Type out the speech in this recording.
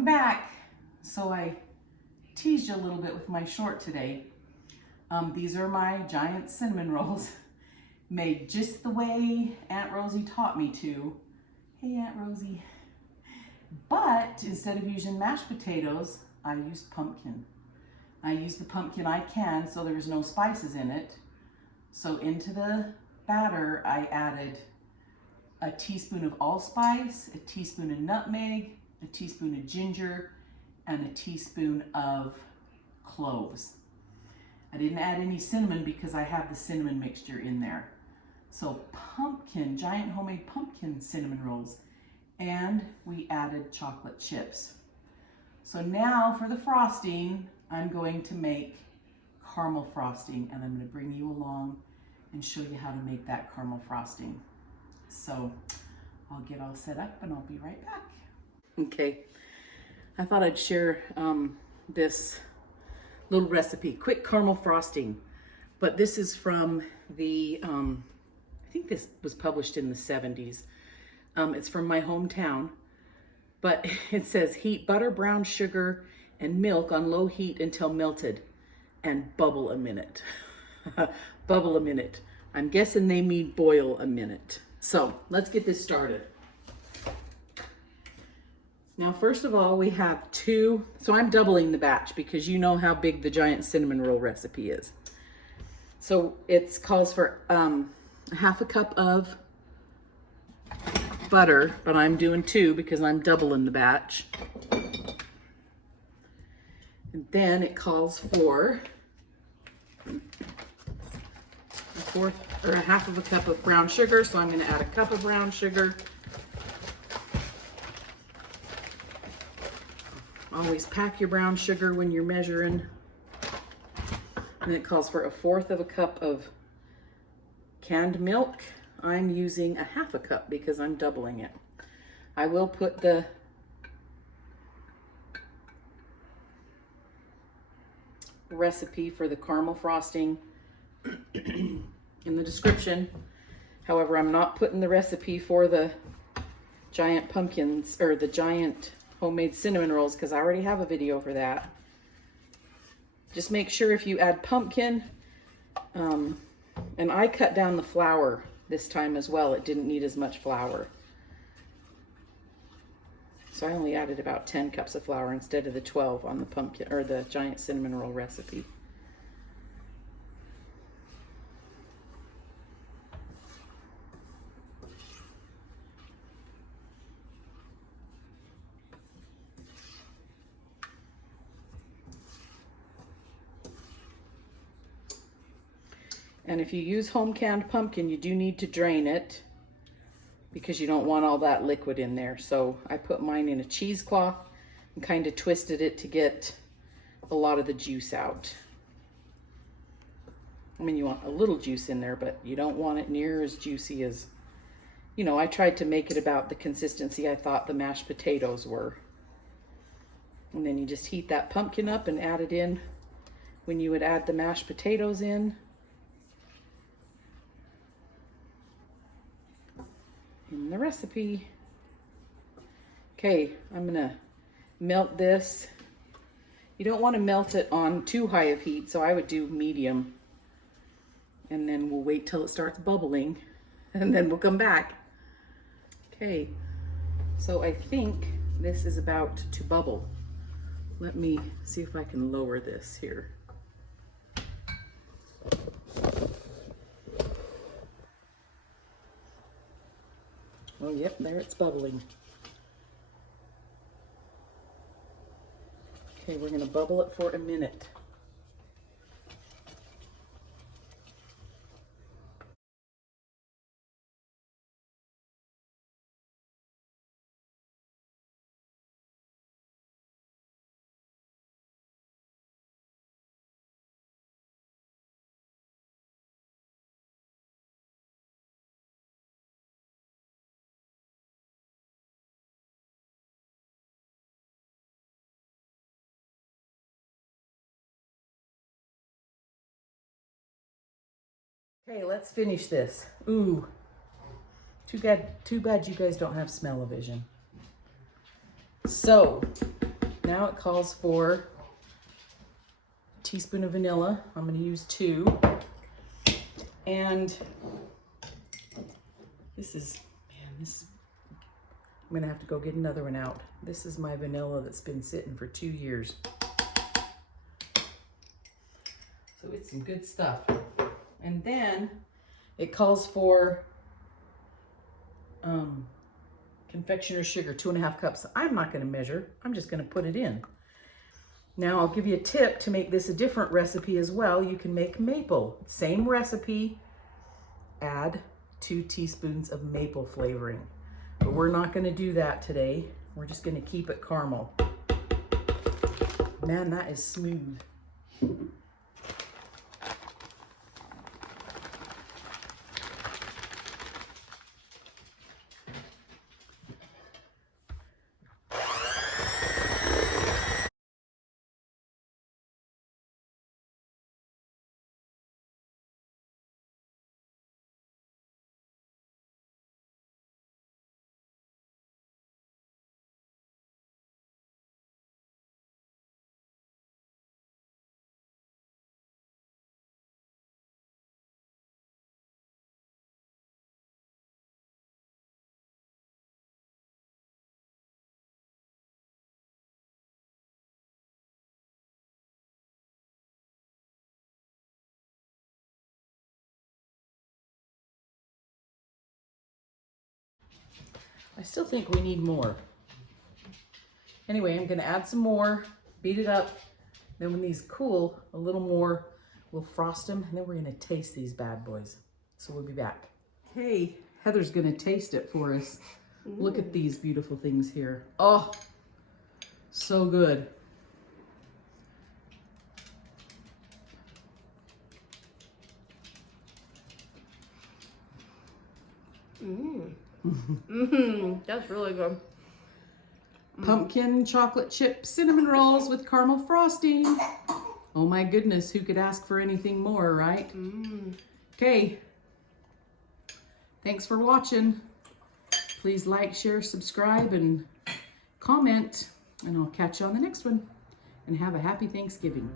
welcome back. So I teased you a little bit with my short today. These are my giant cinnamon rolls, made just the way Aunt Rosie taught me to. Hey, Aunt Rosie. But instead of using mashed potatoes, I used pumpkin. I used the pumpkin I can, so there was no spices in it. So into the batter, I added a teaspoon of allspice, a teaspoon of nutmeg, a teaspoon of ginger, and a teaspoon of cloves. I didn't add any cinnamon because I have the cinnamon mixture in there. So pumpkin, giant homemade pumpkin cinnamon rolls. And we added chocolate chips. So now for the frosting, I'm going to make caramel frosting, and I'm going to bring you along and show you how to make that caramel frosting. So I'll get all set up and I'll be right back. Okay, I thought I'd share this little recipe, quick caramel frosting. But this is from the, I think this was published in the 70s. It's from my hometown, but it says heat butter, brown sugar, and milk on low heat until melted and bubble a minute. Bubble a minute. I'm guessing they mean boil a minute. So let's get this started. Now, first of all, we have two, so I'm doubling the batch because you know how big the giant cinnamon roll recipe is. So it calls for half a cup of butter, but I'm doing 2 because I'm doubling the batch. And then it calls for a half of a cup of brown sugar, so I'm going to add a cup of brown sugar. Always pack your brown sugar when you're measuring. And it calls for 1/4 of a cup of canned milk. I'm using a half a cup because I'm doubling it. I will put the recipe for the caramel frosting in the description. However, I'm not putting the recipe for the giant pumpkins or the giant homemade cinnamon rolls because I already have a video for that. Just make sure if you add pumpkin, and I cut down the flour this time as well. It didn't need as much flour. So I only added about 10 cups of flour instead of the 12 on the pumpkin or the giant cinnamon roll recipe. And if you use home canned pumpkin, you do need to drain it because you don't want all that liquid in there. So I put mine in a cheesecloth and kind of twisted it to get a lot of the juice out. I mean, you want a little juice in there, but you don't want it near as juicy as, you know, I tried to make it about the consistency I thought the mashed potatoes were. And then you just heat that pumpkin up and add it in when you would add the mashed potatoes in the recipe. Okay, I'm gonna melt this. You don't want to melt it on too high of heat, so I would do medium. And then we'll wait till it starts bubbling, and then we'll come back. Okay, so I think this is about to bubble. Let me see if I can lower this here. Oh, yep, there it's bubbling. Okay, we're gonna bubble it for a minute. Okay, let's finish this. Ooh, too bad you guys don't have smell-o-vision. So, Now it calls for a teaspoon of vanilla. I'm going to use 2. And this is, man, I'm going to have to go get another one out. This is my vanilla that's been sitting for 2 years. So it's some good stuff. And then it calls for confectioner's sugar, 2.5 cups. I'm not going to measure. I'm just going to put it in. Now I'll give you a tip to make this a different recipe as well. You can make maple. Same recipe. Add 2 teaspoons of maple flavoring. But we're not going to do that today. We're just going to keep it caramel. Man, that is smooth. I still think we need more. Anyway, I'm gonna add some more, beat it up. Then when these cool a little more, we'll frost them, and then we're gonna taste these bad boys. So we'll be back. Hey, Heather's gonna taste it for us. Look at these beautiful things here. Oh, so good. That's really good. Pumpkin chocolate chip cinnamon rolls with caramel frosting. Oh my goodness, who could ask for anything more, right? Okay. Thanks for watching. Please like, share, subscribe, and comment. And I'll catch you on the next one. And have a happy Thanksgiving.